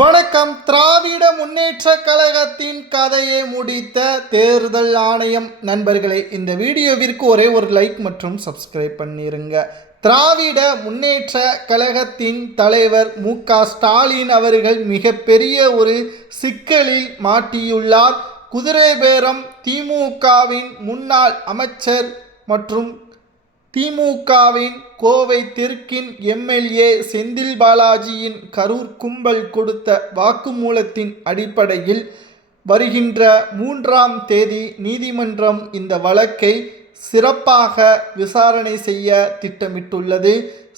வணக்கம். திராவிட முன்னேற்ற கழகத்தின் கதையை முடித்த தேர்தல் ஆணையம். நண்பர்களே, இந்த வீடியோவிற்கு ஒரே ஒரு லைக் மற்றும் சப்ஸ்கிரைப் பண்ணிருங்க. திராவிட முன்னேற்ற கழகத்தின் தலைவர் மு.க.ஸ்டாலின் அவர்கள் மிகப்பெரிய ஒரு சிக்கலில் மாட்டியுள்ளார். குதிரை பேரம் திமுகவின் முன்னாள் அமைச்சர் மற்றும் திமுகவின் கோவை தெற்கின் எம்எல்ஏ செந்தில் பாலாஜியின் கரூர் கும்பல் கொடுத்த வாக்குமூலத்தின் அடிப்படையில் வருகின்ற 3ஆம் தேதி நீதிமன்றம் இந்த வழக்கை சிறப்பாக விசாரணை செய்ய திட்டமிட்டுள்ளது.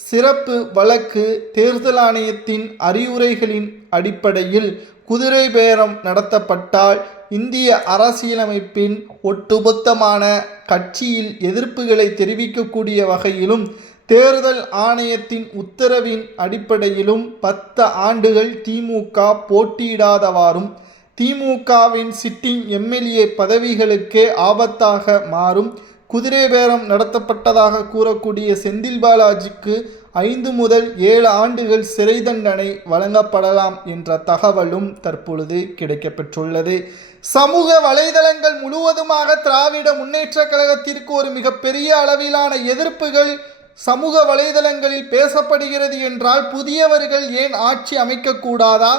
சிறப்பு வழக்கு தேர்தல் ஆணையத்தின் அறிவுரைகளின் அடிப்படையில் குதிரை பேரம் நடத்தப்பட்டால் இந்திய அரசியலமைப்பின் ஒட்டுமொத்தமான கட்சியில் எதிர்ப்புகளை தெரிவிக்கக்கூடிய வகையிலும் தேர்தல் ஆணையத்தின் உத்தரவின் அடிப்படையிலும் 10 ஆண்டுகள் திமுக போட்டியிடாதவாறும் திமுகவின் சிட்டிங் எம்எல்ஏ பதவிகளுக்கே ஆபத்தாக மாறும். குதிரை பேரம் நடத்தப்பட்டதாக கூறக்கூடிய செந்தில் பாலாஜிக்கு 5 முதல் 7 ஆண்டுகள் சிறை தண்டனை வழங்கப்படலாம் என்ற தகவலும் தற்பொழுது கிடைக்கப்பெற்றுள்ளது. சமூக வலைதளங்கள் முழுவதுமாக திராவிட முன்னேற்ற கழகத்திற்கு ஒரு மிகப்பெரிய அளவிலான எதிர்ப்புகள் சமூக வலைதளங்களில் பேசப்படுகிறது என்றால் புதியவர்கள் ஏன் ஆட்சி அமைக்கக்கூடாதா?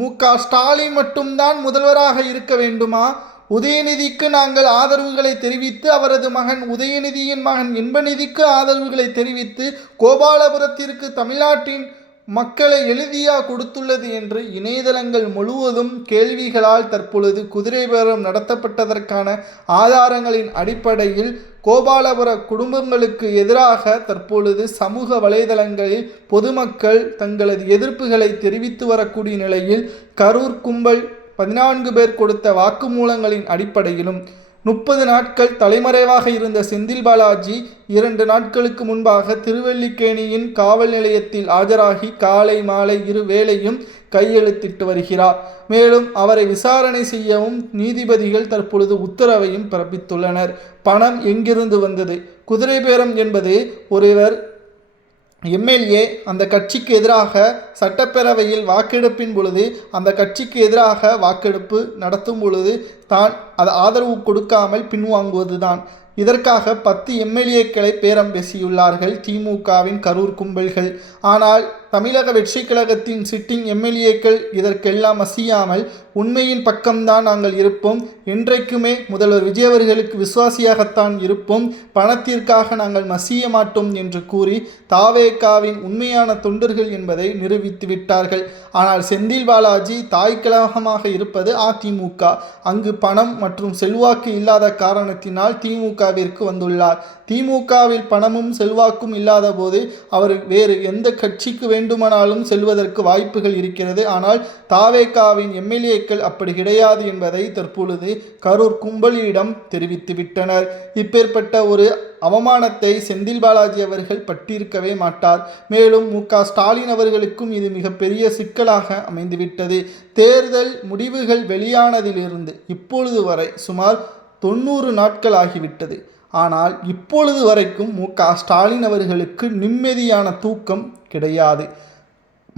மு.க.ஸ்டாலின் மட்டும்தான் முதல்வராக இருக்க வேண்டுமா? உதயநிதிக்கு நாங்கள் ஆதரவுகளை தெரிவித்து அவரது மகன் உதயநிதியின் மகன் இன்பநிதிக்கு ஆதரவுகளை தெரிவித்து கோபாலபுரத்திற்கு தமிழ்நாட்டின் மக்களை எழுதியா கொடுத்துள்ளது என்று இணையதளங்கள் முழுவதும் கேள்விகளால் தற்பொழுது குதிரை பேரம் நடத்தப்பட்டதற்கான ஆதாரங்களின் அடிப்படையில் கோபாலபுர குடும்பங்களுக்கு எதிராக தற்பொழுது சமூக வலைதளங்களில் பொதுமக்கள் தங்களது எதிர்ப்புகளை தெரிவித்து வரக்கூடிய நிலையில் கரூர் கும்பல் 14 பேர் கொடுத்த வாக்குமூலங்களின் அடிப்படையிலும் 30 நாட்கள் தலைமறைவாக இருந்த செந்தில் பாலாஜி 2 நாட்களுக்கு முன்பாக திருவல்லிக்கேணியின் காவல் நிலையத்தில் ஆஜராகி காலை மாலை 2 வேளையும் கையெழுத்திட்டு வருகிறார். மேலும் அவரை விசாரணை செய்யவும் நீதிபதிகள் தற்பொழுது உத்தரவையும் பிறப்பித்துள்ளனர். பணம் எங்கிருந்து வந்தது? குதிரை பேரம் என்பது ஒருவர் எம்எல்ஏ அந்த கட்சிக்கு எதிராக சட்டப்பேரவையில் வாக்கெடுப்பின் பொழுது அந்த கட்சிக்கு எதிராக வாக்கெடுப்பு நடத்தும் பொழுது தான் அது ஆதரவு கொடுக்காமல் பின்வாங்குவதுதான். இதற்காக 10 எம்எல்ஏக்களை பேரம் பேசியுள்ளார்கள் திமுகவின் கரூர் கும்பல்கள். ஆனால் தமிழக வெற்றி கழகத்தின் சிட்டிங் எம்எல்ஏக்கள் இதற்கெல்லாம் அசையாமல் உண்மையின் பக்கம்தான் நாங்கள் இருப்போம், என்றைக்குமே முதல்வர் விஜய் அவர்களுக்கு விசுவாசியாகத்தான் இருப்போம், பணத்திற்காக நாங்கள் மசிய மாட்டோம் என்று கூறி தாவேகாவின் உண்மையான தொண்டர்கள் என்பதை நிரூபித்து விட்டார்கள். ஆனால் செந்தில் பாலாஜி தாய் கழகமாக இருப்பது அதிமுக. அங்கு பணம் மற்றும் செல்வாக்கு இல்லாத காரணத்தினால் திமுகவிற்கு வந்துள்ளார். திமுகவில் பணமும் செல்வாக்கும் இல்லாத போது அவர் வேறு எந்த கட்சிக்கு வேண்டுமானாலும் செல்வதற்கு வாய்ப்புகள் இருக்கிறது. ஆனால் தாவேகாவின் எம்எல்ஏக்கள் அப்படி கிடையாது என்பதை தற்பொழுது கரூர் கும்பலியிடம் தெரிவித்துவிட்டனர். இப்பேற்பட்ட ஒரு அவமானத்தை செந்தில் பாலாஜி அவர்கள் பட்டிருக்கவே மாட்டார். மேலும் மு.க.ஸ்டாலின் அவர்களுக்கும் இது மிகப்பெரிய சிக்கலாக அமைந்துவிட்டது. தேர்தல் முடிவுகள் வெளியானதிலிருந்து இப்பொழுது வரை சுமார் 90 நாட்கள் ஆகிவிட்டது. ஆனால் இப்பொழுது வரைக்கும் மு.க.ஸ்டாலின் அவர்களுக்கு நிம்மதியான தூக்கம் கிடையாது.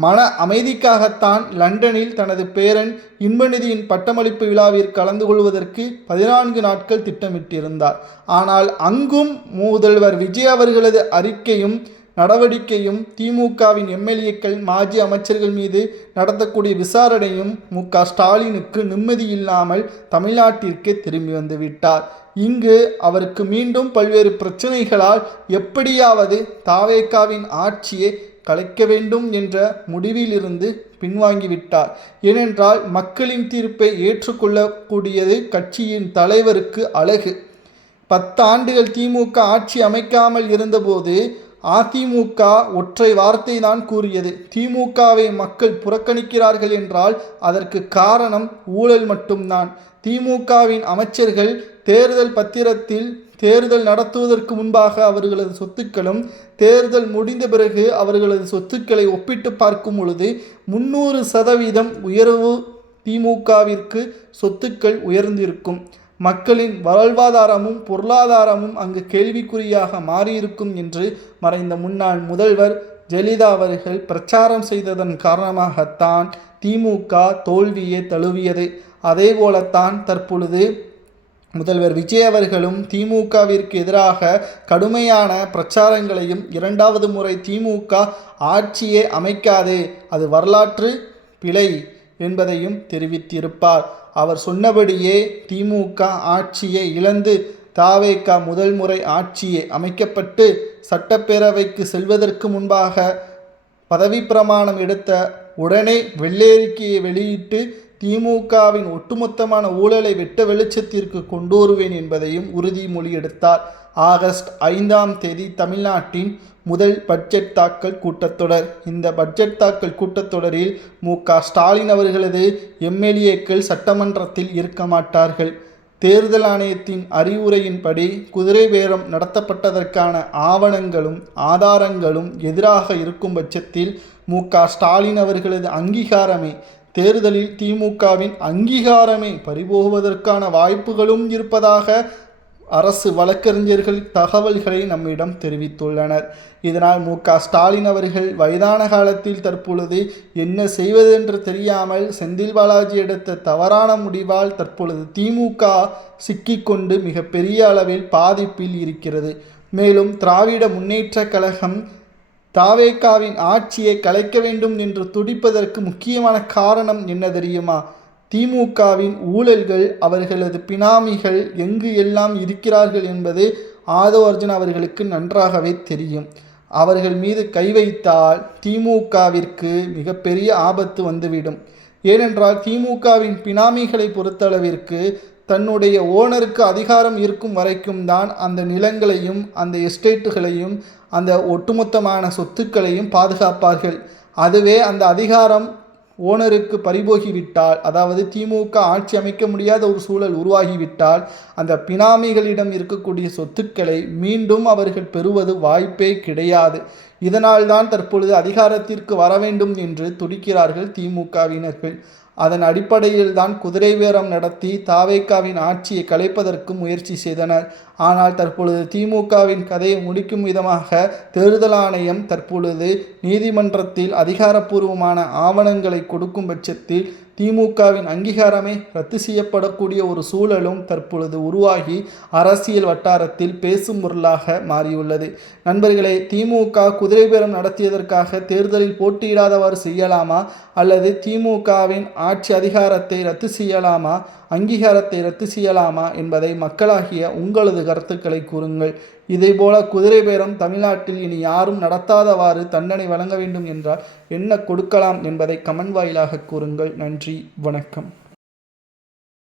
மன அமைதிக்காகத்தான் லண்டனில் தனது பேரன் இன்பநிதியின் பட்டமளிப்பு விழாவில் கலந்து கொள்வதற்கு 14 நாட்கள் திட்டமிட்டிருந்தார். ஆனால் அங்கும் முதல்வர் விஜய் அவர்களது அறிக்கையும் நடவடிக்கையும் திமுகவின் எம்எல்ஏக்கள் மாஜி அமைச்சர்கள் மீது நடத்தக்கூடிய விசாரணையும் மு.க.ஸ்டாலினுக்கு நிம்மதி இல்லாமல் தமிழ்நாட்டிற்கே திரும்பி வந்து விட்டார். இங்கு அவருக்கு மீண்டும் பல்வேறு பிரச்சனைகளால் எப்படியாவது தாவேகாவின் ஆட்சியை கலைக்க வேண்டும் என்ற முடிவிலிருந்து பின்வாங்கிவிட்டார். ஏனென்றால் மக்களின் தீர்ப்பை ஏற்றுக்கொள்ளக்கூடியது கட்சியின் தலைவருக்கு அழகு. 10 ஆண்டுகள் திமுக ஆட்சி அமைக்காமல் இருந்தபோது அதிமுக ஒற்றை வார்த்தை தான் கூறியது, திமுகவை மக்கள் புறக்கணிக்கிறார்கள் என்றால் அதற்கு காரணம் ஊழல் மட்டும்தான். திமுகவின் அமைச்சர்கள் தேர்தல் பத்திரத்தில் தேர்தல் நடத்துவதற்கு முன்பாக அவர்களது சொத்துக்களும் தேர்தல் முடிந்த பிறகு அவர்களது சொத்துக்களை ஒப்பிட்டு பார்க்கும் பொழுது 300% உயர்வு திமுகவிற்கு சொத்துக்கள் உயர்ந்திருக்கும். மக்களின் வாழ்வாதாரமும் பொருளாதாரமும் அங்கு கேள்விக்குறியாக மாறியிருக்கும் என்று மறைந்த முன்னாள் முதல்வர் ஜெயலலிதா அவர்கள் பிரச்சாரம் செய்ததன் காரணமாகத்தான் திமுக தோல்வியை தழுவியது. அதே போலத்தான் தற்பொழுது முதல்வர் விஜய் அவர்களும் திமுகவிற்கு எதிராக கடுமையான பிரச்சாரங்களையும், இரண்டாவது முறை திமுக ஆட்சியே அமைக்காது, அது வரலாற்று பிழை என்பதையும் தெரிவித்திருப்பார். அவர் சொன்னபடியே திமுக ஆட்சியை இழந்து தாவேக முதல் முறை ஆட்சியை அமைக்கப்பட்டு சட்டப்பேரவைக்கு செல்வதற்கு முன்பாக பதவி பிரமாணம் எடுத்த உடனே வெள்ளேறிக்கையை வெளியிட்டு திமுகவின் ஒட்டுமொத்தமான ஊழலை வெட்ட வெளிச்சத்திற்கு கொண்டு வருவேன் என்பதையும் உறுதிமொழி எடுத்தார். ஆகஸ்ட் 5ஆம் தேதி தமிழ்நாட்டின் முதல் பட்ஜெட் தாக்கல் கூட்டத்தொடர். இந்த பட்ஜெட் தாக்கல் கூட்டத்தொடரில் மு.க.ஸ்டாலின் அவர்களது எம்எல்ஏக்கள் சட்டமன்றத்தில் இருக்க மாட்டார்கள். தேர்தல் ஆணையத்தின் அறிவுரையின்படி குதிரை பேரம் நடத்தப்பட்டதற்கான ஆவணங்களும் ஆதாரங்களும் எதிராக இருக்கும் பட்சத்தில் மு.க.ஸ்டாலின் அவர்களது அங்கீகாரமே, தேர்தலில் திமுகவின் அங்கீகாரமே பறிபோகுவதற்கான வாய்ப்புகளும் இருப்பதாக அரசு வழக்கறிஞர்கள் தகவல்களை நம்மிடம் தெரிவித்துள்ளனர். இதனால் மு.க.ஸ்டாலின் அவர்கள் வயதான காலத்தில் தற்பொழுது என்ன செய்வதென்று தெரியாமல் செந்தில் பாலாஜி எடுத்த தவறான முடிவால் தற்பொழுது திமுக சிக்கிக்கொண்டு மிகப்பெரிய அளவில் பாதிப்பில் இருக்கிறது. மேலும் திராவிட முன்னேற்றக் கழகம் தாவேகாவின் ஆட்சியை கலைக்க வேண்டும் என்று துடிப்பதற்கு முக்கியமான காரணம் என்ன தெரியுமா? திமுகவின் ஊழல்கள், அவர்களது பினாமிகள் எங்கு எல்லாம் இருக்கிறார்கள் என்பது ஆதவ அர்ஜுனா அவர்களுக்கு நன்றாகவே தெரியும். அவர்கள் மீது கை வைத்தால் திமுகவிற்கு மிகப்பெரிய ஆபத்து வந்துவிடும். ஏனென்றால் திமுகவின் பினாமிகளை பொறுத்தளவிற்கு தன்னுடைய ஓனருக்கு அதிகாரம் இருக்கும் வரைக்கும் தான் அந்த நிலங்களையும் அந்த எஸ்டேட்டுகளையும் அந்த ஒட்டுமொத்தமான சொத்துக்களையும் பாதுகாப்பார்கள். அதுவே அந்த அதிகாரம் ஓனருக்கு பறிபோகிவிட்டால், அதாவது திமுக ஆட்சி அமைக்க முடியாத ஒரு சூழல் உருவாகிவிட்டால், அந்த பினாமிகளிடம் இருக்கக்கூடிய சொத்துக்களை மீண்டும் அவர்கள் பெறுவது வாய்ப்பே கிடையாது. இதனால்தான் தற்பொழுது அதிகாரத்திற்கு வர வேண்டும் என்று துடிக்கிறார்கள் திமுகவினர்கள். அதன் அடிப்படையில் தான் குதிரை பேரம் நடத்தி தாவேகாவின் ஆட்சியை கலைப்பதற்கு முயற்சி செய்தனர். ஆனால் தற்பொழுது திமுகவின் கதையை முடிக்கும் விதமாக தேர்தல் ஆணையம் தற்பொழுது நீதிமன்றத்தில் அதிகாரப்பூர்வமான ஆவணங்களை கொடுக்கும் பட்சத்தில் திமுகவின் அங்கீகாரமே ரத்து செய்யப்படக்கூடிய ஒரு சூழலும் தற்பொழுது உருவாகி அரசியல் வட்டாரத்தில் பேசும் பொருளாக மாறியுள்ளது. நண்பர்களே, திமுக குதிரை பேரம் நடத்தியதற்காக தேர்தலில் போட்டியிடாதவாறு செய்யலாமா, அல்லது திமுகவின் ஆட்சி அதிகாரத்தை ரத்து செய்யலாமா, அங்கீகாரத்தை ரத்து செய்யலாமா என்பதை மக்களாகிய உங்களது கருத்துக்களை கூறுங்கள். இதேபோல குதிரை பேரம் தமிழ்நாட்டில் இனி யாரும் நடத்தாதவாறு தண்டனை வழங்க வேண்டும் என்றால் என்ன கொடுக்கலாம் என்பதை கமெண்ட் வாயிலாக கூறுங்கள். நன்றி, வணக்கம்.